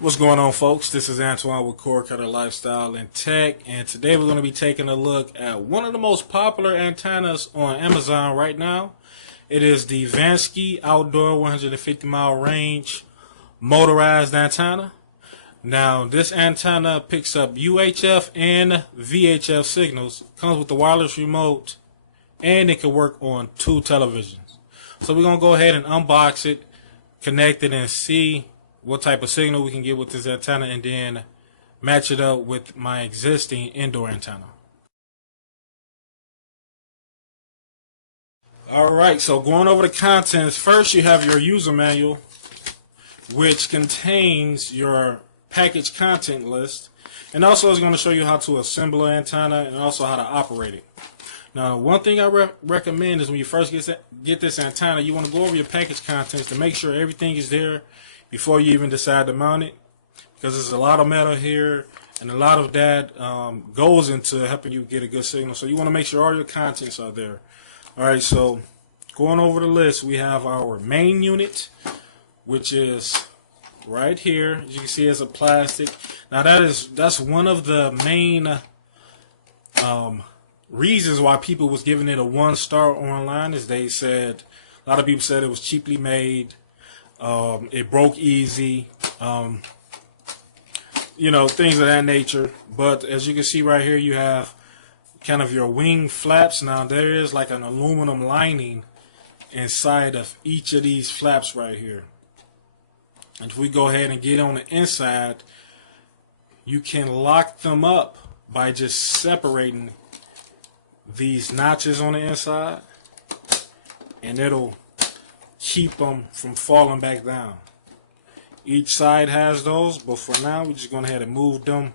What's going on, folks? This is Antoine with Core Cutter Lifestyle and Tech, and today we're going to be taking a look at one of the most popular antennas on Amazon right now. It is the Vansky Outdoor 150-mile range motorized antenna. Now, this antenna picks up UHF and VHF signals, comes with the wireless remote, and it can work on 2 televisions. So we're going to go ahead and unbox it, connect it, and see what type of signal we can get with this antenna, and then match it up with my existing indoor antenna. Alright, so going over the contents, first you have your user manual, which contains your package content list, and also is going to show you how to assemble an antenna and also how to operate it. Now, one thing I recommend is when you first get this antenna, you want to go over your package contents to make sure everything is there before you even decide to mount it, because there's a lot of metal here and a lot of that goes into helping you get a good signal. So you want to make sure all your contents are there. Alright, so going over the list, we have our main unit, which is right here. As you can see, it's a plastic. Now that's one of the main reasons why people was giving it a 1-star online, is they said, a lot of people said it was cheaply made. It broke easy, you know, things of that nature. But as you can see right here, you have kind of your wing flaps. Now there is like an aluminum lining inside of each of these flaps right here. And if we go ahead and get on the inside, you can lock them up by just separating these notches on the inside, and it'll keep them from falling back down. Each side has those, but for now we're just going to have to move them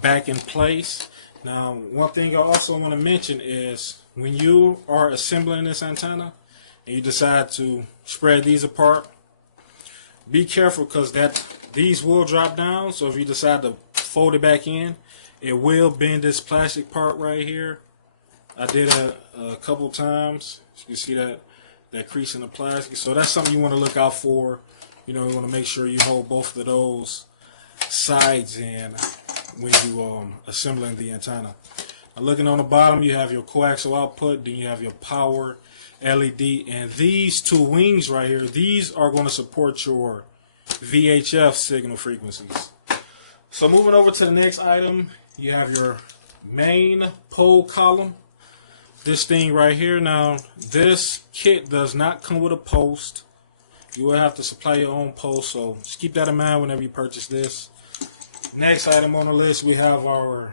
back in place. Now, one thing I also want to mention is when you are assembling this antenna and you decide to spread these apart, be careful, because these will drop down. So if you decide to fold it back in, it will bend this plastic part right here. I did it a couple times. You can see that crease in the plastic. So that's something you want to look out for. You know, you want to make sure you hold both of those sides in when you assembling the antenna. Now, looking on the bottom, you have your coaxial output, then you have your power LED, and these 2 wings right here, these are going to support your VHF signal frequencies. So moving over to the next item, you have your main pole column. This thing right here. Now, this kit does not come with a post. You will have to supply your own post, so just keep that in mind whenever you purchase this. Next item on the list, we have our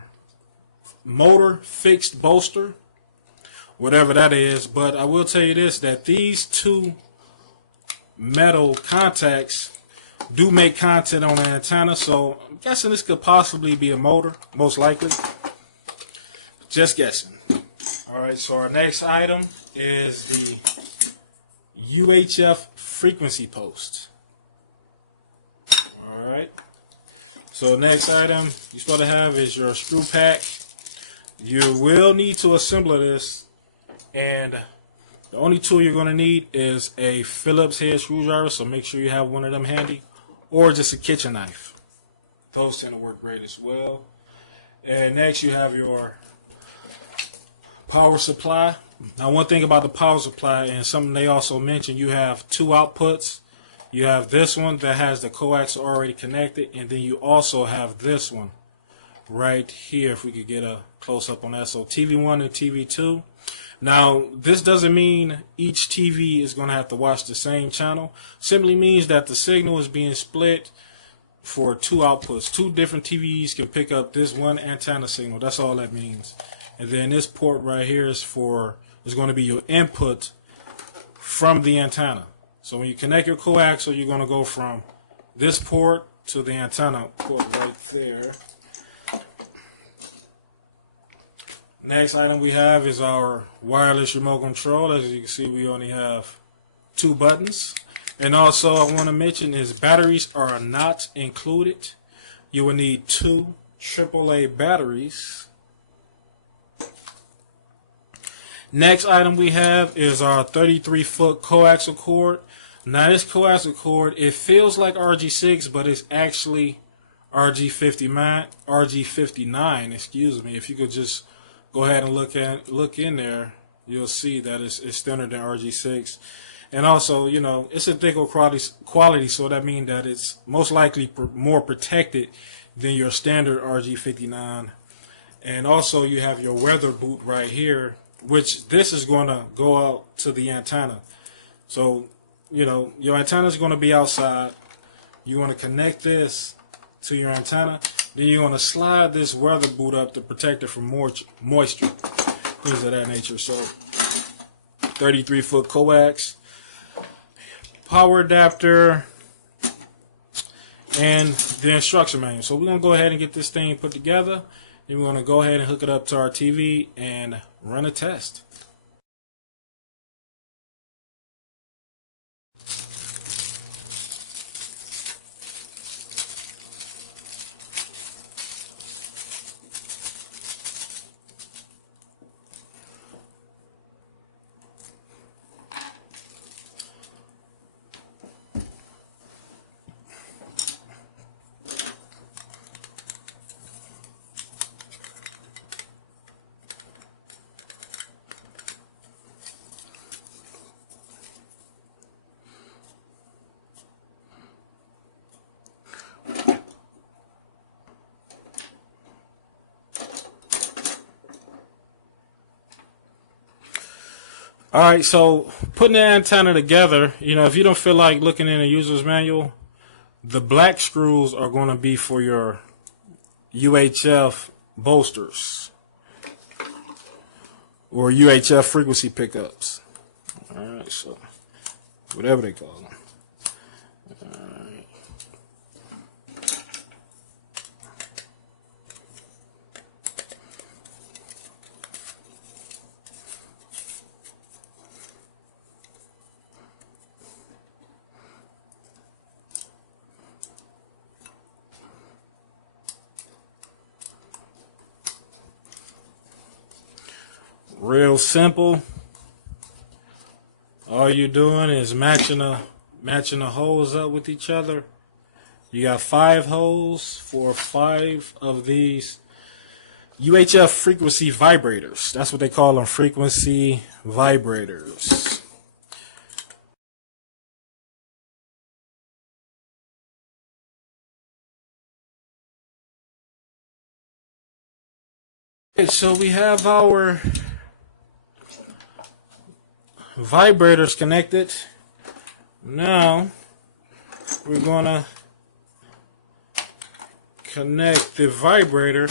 motor fixed bolster, whatever that is. But I will tell you this, that these 2 metal contacts do make contact on the antenna, so I'm guessing this could possibly be a motor, most likely. Just guessing. Alright, so our next item is the UHF frequency post. Alright, so next item you're supposed to have is your screw pack. You will need to assemble this, and the only tool you're going to need is a Phillips head screwdriver, so make sure you have one of them handy, or just a kitchen knife. Those tend to work great as well. And next you have your power supply. Now, one thing about the power supply, and something they also mentioned, you have 2 outputs. You have this one that has the coax already connected, and then you also have this one right here, if we could get a close-up on that. So TV1 and TV2. Now, this doesn't mean each TV is going to have to watch the same channel. Simply means that the signal is being split for 2 outputs. 2 different TVs can pick up this one antenna signal. That's all that means. And then this port right here is going to be your input from the antenna. So when you connect your coaxial, you're going to go from this port to the antenna port right there. Next item we have is our wireless remote control. As you can see, we only have 2 buttons. And also I want to mention is batteries are not included. You will need 2 AAA batteries. Next item we have is our 33-foot coaxial cord. Now this coaxial cord, it feels like RG6, but it's actually RG59, excuse me. If you could just go ahead and look in there, you'll see that it's thinner than RG6. And also, you know, it's a thicker quality, so that means that it's most likely more protected than your standard RG59. And also, you have your weather boot right here, which this is going to go out to the antenna. So, you know, your antenna is going to be outside. You want to connect this to your antenna. Then you're going to slide this weather boot up to protect it from moisture, things of that nature. So, 33-foot coax, power adapter, and the instruction manual. So we're going to go ahead and get this thing put together. Then we're going to go ahead and hook it up to our TV and run a test. Alright, so putting the antenna together, you know, if you don't feel like looking in a user's manual, the black screws are going to be for your UHF bolsters or UHF frequency pickups. Alright, so whatever they call them. Alright. Real simple. All you're doing is matching the holes up with each other. You got 5 holes for 5 of these UHF frequency vibrators. That's what they call them, frequency vibrators. Okay, so we have our vibrators connected. Now we're gonna connect the vibrator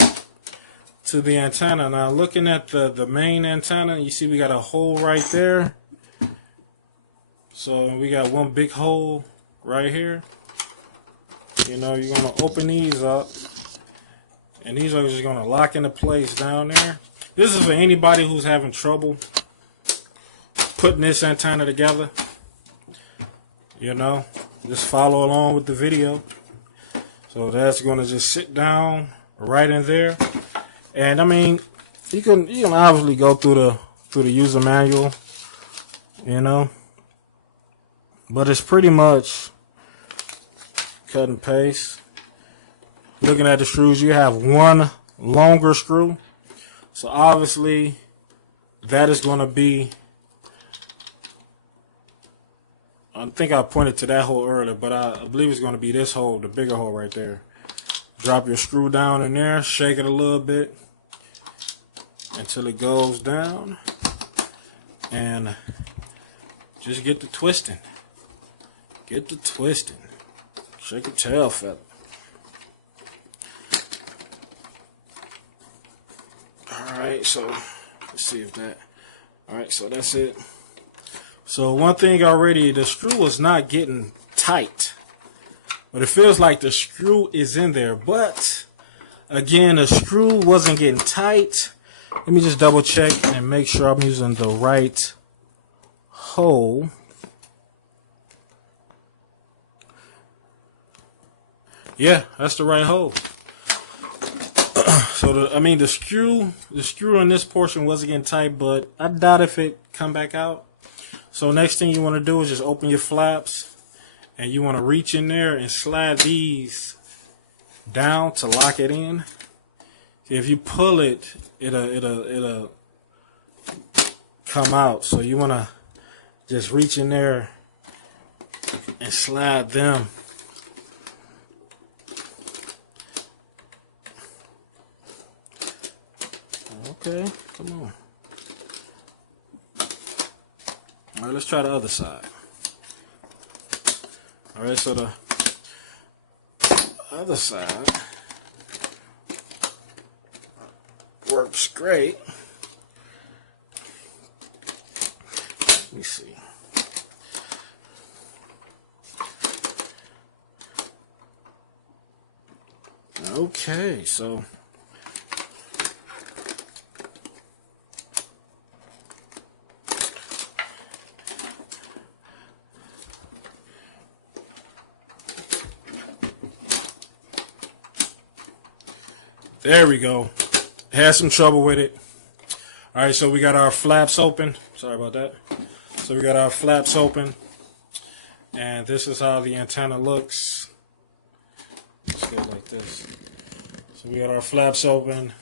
to the antenna. Now looking at the main antenna, you see we got a hole right there. So we got one big hole right here. You know, you're gonna open these up, and these are just gonna lock into place down there. This is for anybody who's having trouble putting this antenna together. You know, just follow along with the video. So that's going to just sit down right in there. And I mean, you can obviously go through the user manual, you know, but it's pretty much cut and paste. Looking at the screws, you have one longer screw, so obviously that is going to be, I think I pointed to that hole earlier, but I believe it's going to be this hole, the bigger hole right there. Drop your screw down in there, shake it a little bit until it goes down, and just get to twisting. Get to twisting. Shake your tail feather. Alright, so let's see if that. Alright, so that's it. So one thing already, the screw is not getting tight, but it feels like the screw is in there. But again, the screw wasn't getting tight. Let me just double check and make sure I'm using the right hole. Yeah, that's the right hole. So the screw in this portion wasn't getting tight, but I doubt if it come back out. So next thing you want to do is just open your flaps, and you want to reach in there and slide these down to lock it in. See, if you pull it, it'll come out. So you want to just reach in there and slide them. Okay, come on. All right, let's try the other side. All right, so the other side works great. Let me see. Okay, so there we go. Had some trouble with it. All right, so we got our flaps open. Sorry about that. So we got our flaps open, and this is how the antenna looks. Let's go like this. So we got our flaps open.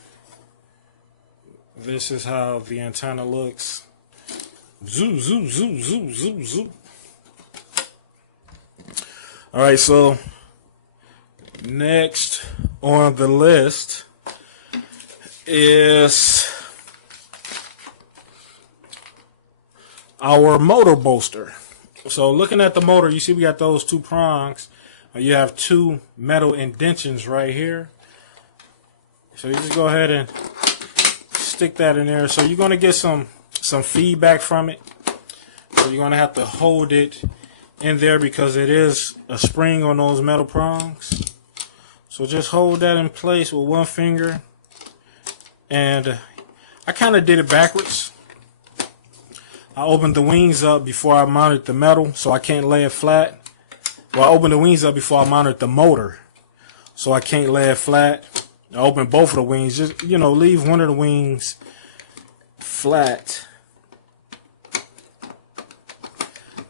This is how the antenna looks. Zoom, zoom, zoom, zoom, zoom, zoom. All right, so next on the list is our motor bolster. So looking at the motor, you see we got those two prongs. You have two metal indentions right here. So you just go ahead and stick that in there. So you're going to get some feedback from it. So you're going to have to hold it in there because it is a spring on those metal prongs. So just hold that in place with one finger. And I kind of did it backwards. I opened the wings up before I mounted the metal, so I can't lay it flat. Well, I opened the wings up before I mounted the motor, so I can't lay it flat. I opened both of the wings. Just, you know, leave one of the wings flat.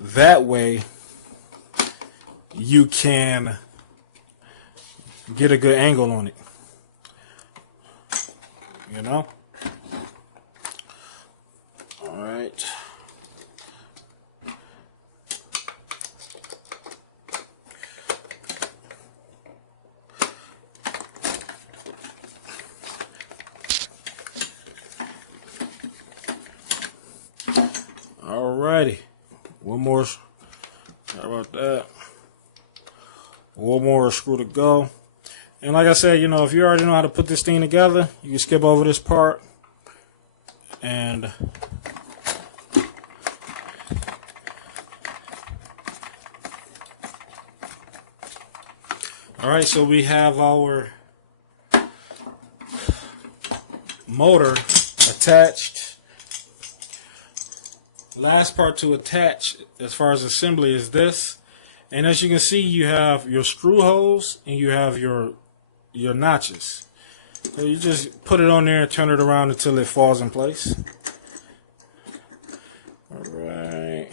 That way, you can get a good angle on it. You know? All right. Alrighty, one more. How about that? One more screw to go. And like I said, you know, if you already know how to put this thing together, you can skip over this part. And alright, so we have our motor attached. Last part to attach as far as assembly is this, and as you can see, you have your screw holes and you have your notches. So you just put it on there and turn it around until it falls in place. All right.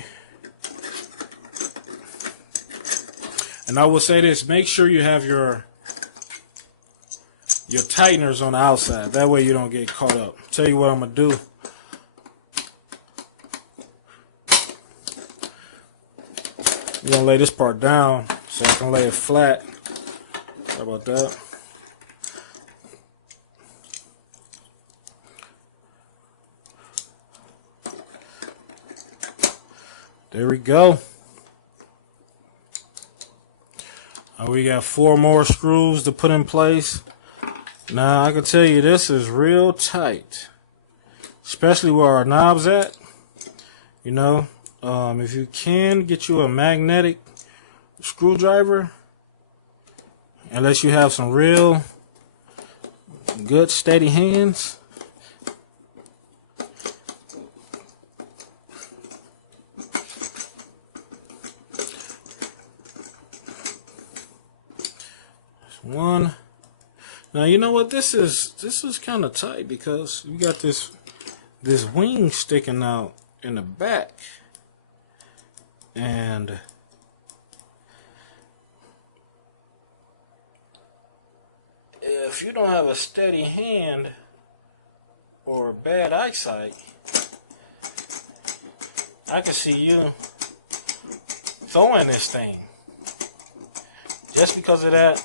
And I will say this: make sure you have your tighteners on the outside. That way you don't get caught up. Tell you what I'm gonna do. I'm gonna lay this part down so I can lay it flat. How about that? There we go. We got 4 more screws to put in place. Now I can tell you this is real tight, especially where our knob's at. You know. If you can get you a magnetic screwdriver, unless you have some real good steady hands, one. Now you know what, this is kind of tight because you got this wing sticking out in the back. And if you don't have a steady hand or bad eyesight, I can see you throwing this thing. Just because of that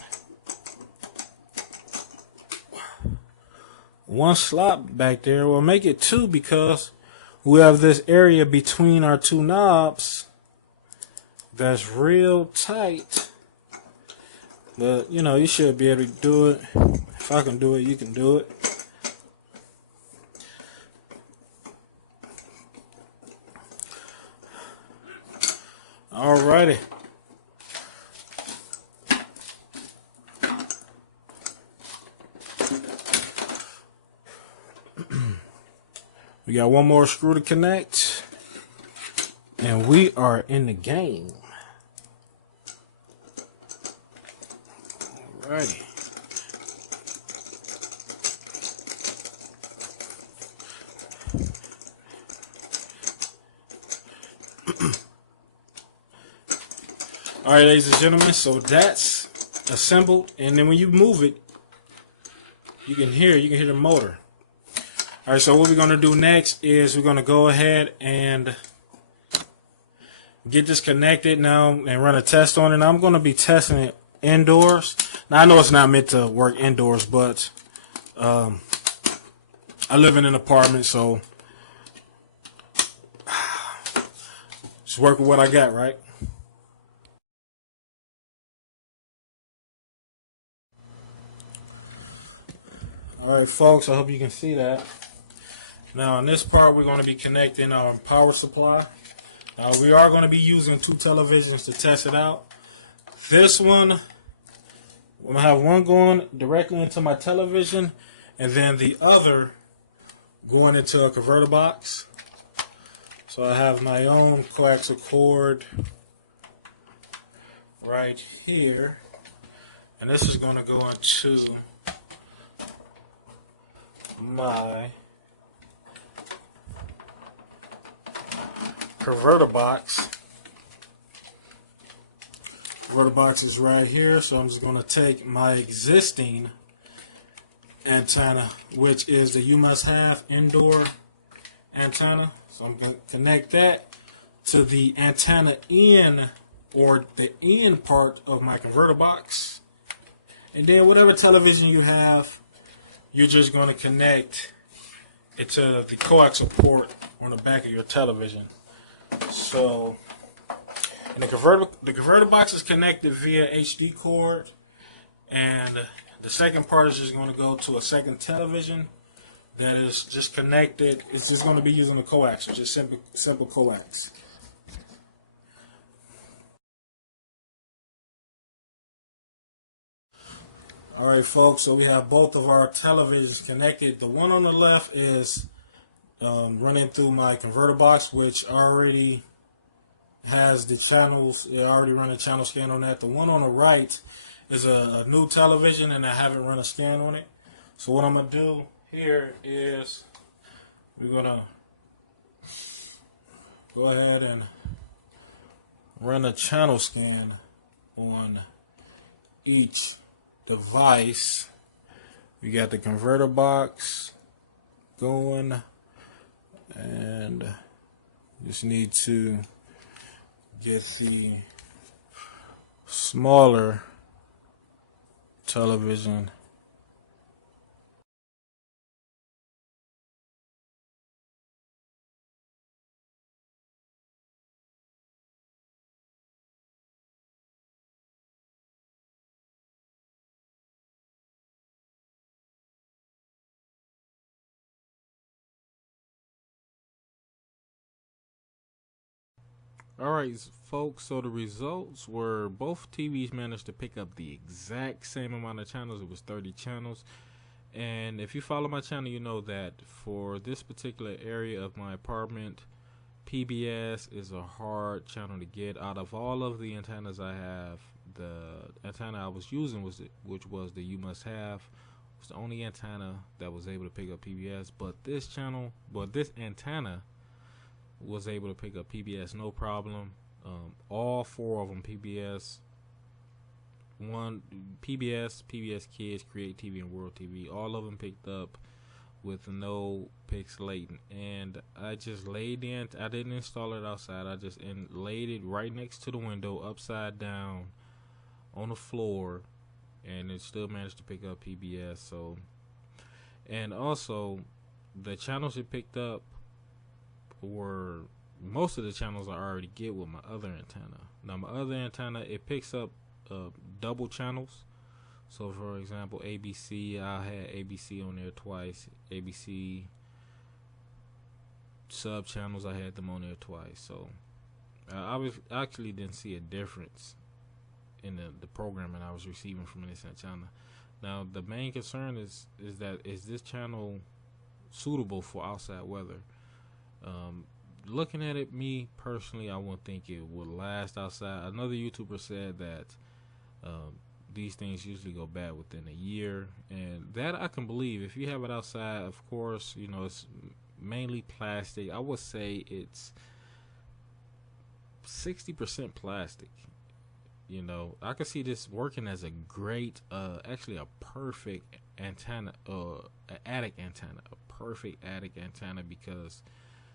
one slot back there, will make it two, because we have this area between our two knobs that's real tight. But you know, you should be able to do it. If I can do it, you can do it. Alrighty. We got one more screw to connect, and we are in the game. Alrighty. Alright, ladies and gentlemen, so that's assembled, and then when you move it, you can hear the motor. Alright, so what we're going to do next is we're going to go ahead and get this connected now and run a test on it. Now, I'm going to be testing it indoors. Now, I know it's not meant to work indoors, but I live in an apartment, so just work with what I got, right? Alright, folks, I hope you can see that. Now, on this part, we're going to be connecting our power supply. We are going to be using two televisions to test it out. This one, I'm going to have one going directly into my television, and then the other going into a converter box. So I have my own coaxial cord right here, and this is going to go into my converter box. Converter box is right here, so I'm just going to take my existing antenna, which is the You Must Have indoor antenna. So I'm going to connect that to the antenna in, or the end part of my converter box. And then whatever television you have, you're just going to connect it to the coaxial port on the back of your television. So, and the converter box is connected via HD cord, and the second part is just going to go to a second television that is just connected. It's just going to be using a coax, just simple coax. Alright, folks, so we have both of our televisions connected. The one on the left is running through my converter box, which already has the channels. I already run a channel scan on that. The one on the right is a new television, and I haven't run a scan on it. So what I'm going to do here is we're going to go ahead and run a channel scan on each device. We got the converter box going, and just need to get the smaller television . Alright, folks, so the results were both TVs managed to pick up the exact same amount of channels. It was 30 channels. And if you follow my channel, you know that for this particular area of my apartment, PBS is a hard channel to get. Out of all of the antennas I have, the antenna I was using, which was the You Must Have, was the only antenna that was able to pick up PBS. But this antenna was able to pick up PBS no problem. All four of them, PBS Kids, Create TV, and World TV, all of them picked up with no pixelating. And I just laid in. I didn't install it outside. I just laid it right next to the window, upside down on the floor, and it still managed to pick up PBS. So, and also the channels it picked up were most of the channels I already get with my other antenna. Now my other antenna, it picks up double channels. So for example, ABC, I had ABC on there twice. ABC sub channels, I had them on there twice. So I actually didn't see a difference in the programming I was receiving from this antenna. Now the main concern is this channel suitable for outside weather? Looking at it, me personally, I wouldn't think it would last outside. Another YouTuber said that these things usually go bad within a year, and that I can believe. If you have it outside, of course, you know, it's mainly plastic. I would say it's 60% plastic. You know, I could see this working as a great, actually a perfect antenna, an attic antenna, a perfect attic antenna, because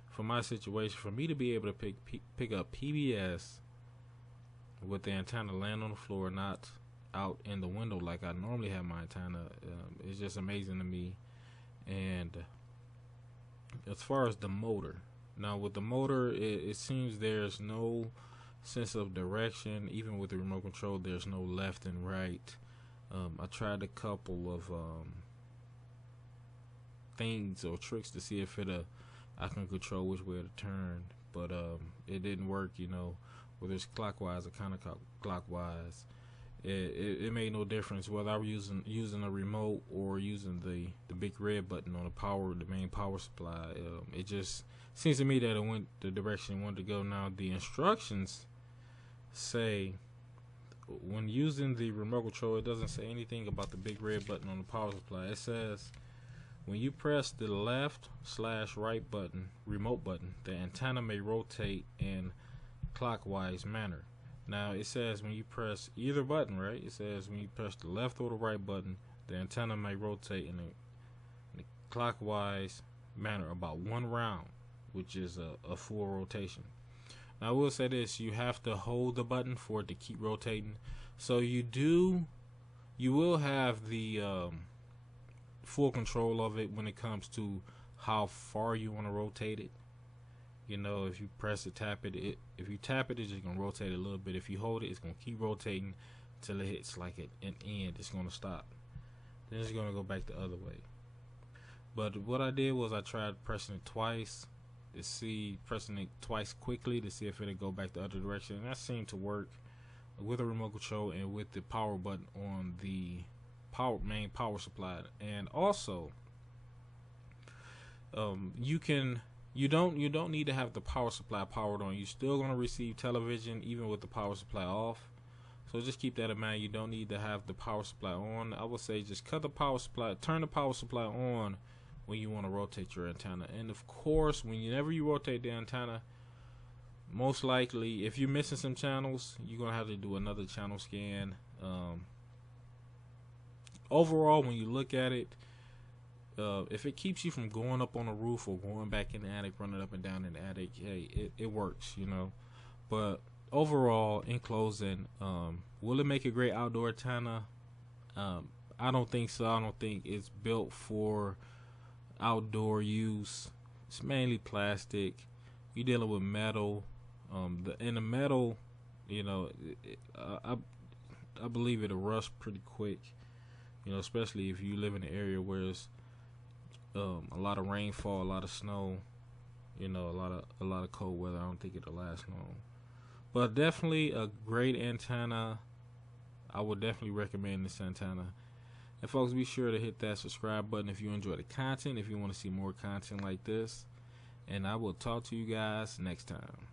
for my situation, for me to be able to pick up PBS with the antenna laying on the floor, not out in the window like I normally have my antenna, is just amazing to me. And as far as the motor, now with the motor, it seems there's no sense of direction. Even with the remote control, there's no left and right. I tried a couple of things or tricks to see if I can control which way to turn, but it didn't work. You know, whether it's clockwise or counterclockwise, it made no difference whether I was using a remote or using the big red button on the main power supply. It just seems to me that it went the direction it wanted to go. Now the instructions say, when using the remote control, it doesn't say anything about the big red button on the power supply. It says when you press the left/right button, remote button, the antenna may rotate in clockwise manner. Now it says when you press either button, right? It says when you press the left or the right button, the antenna may rotate in a clockwise manner about one round, which is a full rotation. Now I will say this: you have to hold the button for it to keep rotating. So you will have the full control of it when it comes to how far you want to rotate it. You know, if you press it, tap it, if you tap it, it's just gonna rotate a little bit. If you hold it, it's gonna keep rotating until it hits like an end. It's gonna stop. Then it's gonna go back the other way. But what I did was I tried pressing it twice pressing it twice quickly to see if it'd go back the other direction, and that seemed to work with a remote control and with the power button on the main power supply. And also, you don't need to have the power supply powered on. You're still going to receive television even with the power supply off. So just keep that in mind. You don't need to have the power supply on. I would say just turn the power supply on when you want to rotate your antenna. And of course, whenever you rotate the antenna, most likely if you're missing some channels, you're going to have to do another channel scan. Overall, when you look at it, if it keeps you from going up on the roof or going back in the attic, running up and down in the attic, hey, it works, you know. But overall, in closing, will it make a great outdoor antenna? I don't think so. I don't think it's built for outdoor use. It's mainly plastic. You're dealing with metal. In the metal, you know, I believe it'll rust pretty quick. You know, especially if you live in an area where it's a lot of rainfall, a lot of snow, you know, a lot of cold weather. I don't think it'll last long. But definitely a great antenna. I would definitely recommend this antenna. And folks, be sure to hit that subscribe button if you enjoy the content, if you want to see more content like this. And I will talk to you guys next time.